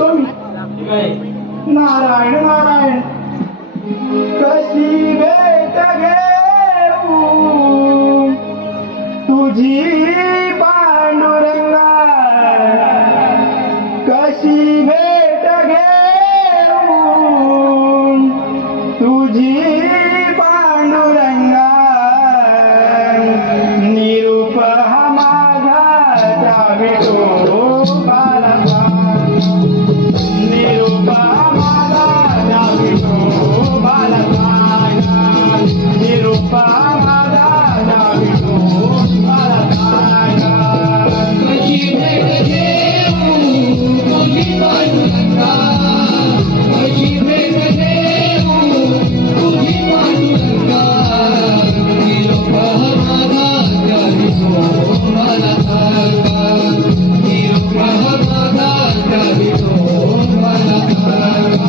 शिकतो मी नारायण नारायण. कशी भेट घेऊ? तुझी पांडुरंगा कशी भेट घेऊ? तुझी पांडुरंगा निरूप हा माझा जावे Thank you.